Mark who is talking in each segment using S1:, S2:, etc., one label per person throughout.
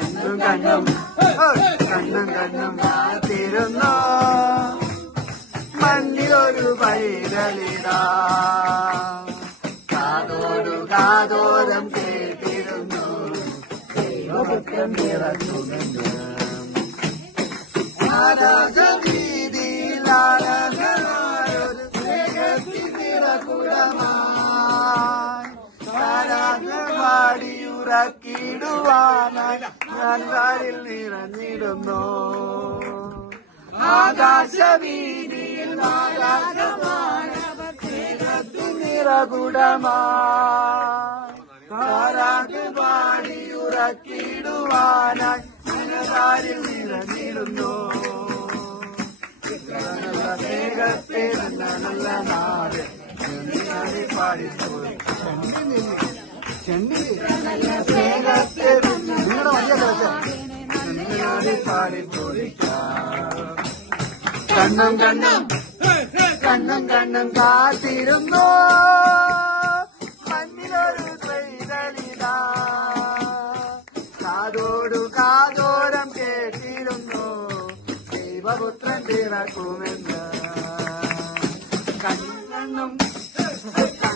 S1: കണ്ണും കണ്ണും കണ്ണും കണ്ണും കാത്തിരുന്നു മണ്ണിലൊരു പൈതലിതാ കാതോടു കാതോരം കേട്ടിരുന്നു ദൈവഭക്തൻ പിറക്കുമെന്ന് ആരാധവീതിയിലാരൊരു സ്നേഹത്തിൽ പാടിയുറക്കിടുവാനായി ഞാൻ കാരിൽ നിറഞ്ഞിടുന്നു. ആകാശവീതിയിൽ സ്നേഹത്തിൽ നിറകുടമായി കാരാക്ക് പാടിയുറക്കിടുവാനായി ഞാൻ കാരിൽ നിറഞ്ഞിടുന്നു. നല്ല സ്നേഹത്തെ നല്ല നല്ല നാട് പാടി ചെന്നി സ്നേഹത്തെ നിങ്ങളുടെ വലിയ കണ്ണം കണ്ണം കണ്ണം കണ്ണം കാത്തിരുന്നു? മണ്ണിലൊരു പെയ്തലിതാ കാതോടു കാതോരം കേട്ടിരുന്നു? ദൈവപുത്രൻ പിറക്കുമെന്ന്. കണ്ണും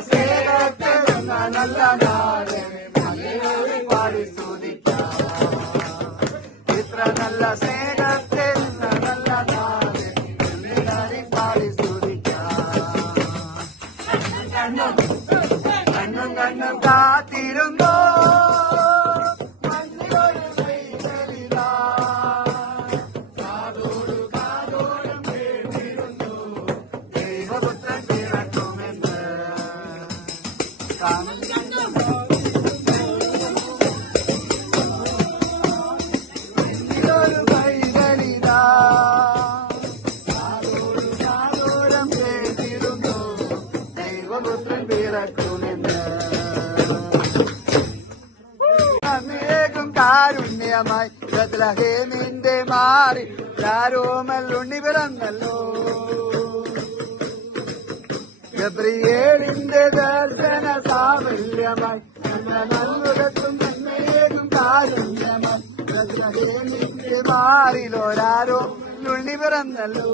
S1: സ്നേഹത്തെ നല്ല നാട് മലയാളി പാടി സ്തുതിക്കാം ഇത്ര നല്ല സ്നേഹത്തെ നല്ല നാട് മലയാളി പാടി സ്തുതിക്കാം കണ്ണും കണ്ണും കാത്തിരുന്നോ കാരുണ്യമായി ബദ്ലഹേമിന്റെ മാറി ചാരോമൽ ഉണ്ണി പിറന്നല്ലോ ഗബ്രിയേലിന്റെ ദർശന ബദ്ലഹേമിന്റെ മാറിലോരാരോ നുള്ളി പിറന്നല്ലോ.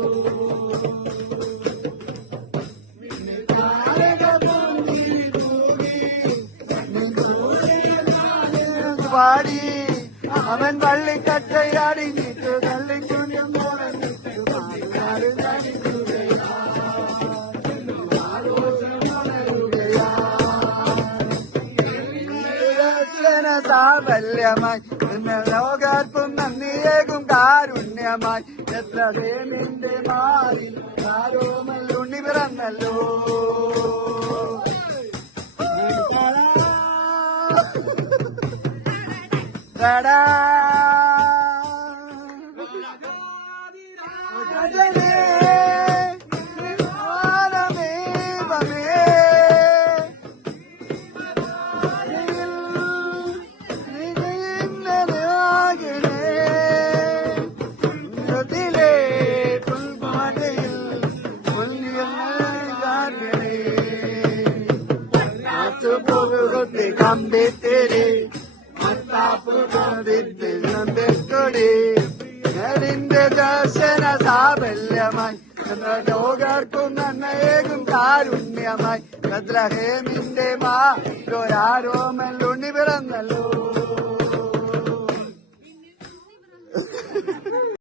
S1: പാടി. അവൻ വള്ളിക്കട്ടയാടി നീറ്റു തള്ളിക്കുഞ്ഞും സാഫല്യമായി ഇന്ന് ലോകാർക്കും നന്ദിയേകും കാരുണ്യമായി. എത്ര നിന്റെ മാറി ആരോമൽ ഉണ്ണി പിറന്നല്ലോ Da-da. കമ്പിത്തിരി മത്താപ്പുകൊടി എന്റെ ദർശന സാഫല്യമായി എന്ന ലോകർക്കും നന്മയേകും കാരുണ്യമായി. ഭദ്രഹേമിന്റെ മാ ആരോമല്ലുണ്ണി പിറന്നല്ലോ.